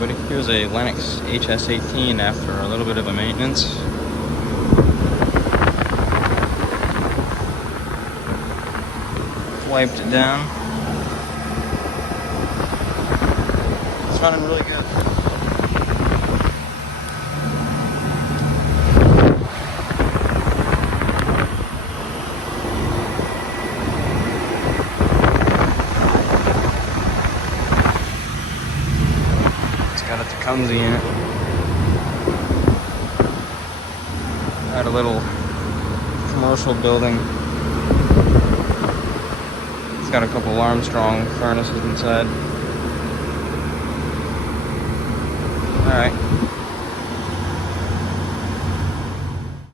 everybody. Here's a Lennox HS18 after a little bit of a maintenance. Wiped it down. It's running really good. Got a Tecumseh in it. Got a little commercial building. It's got a couple Armstrong furnaces inside. Alright.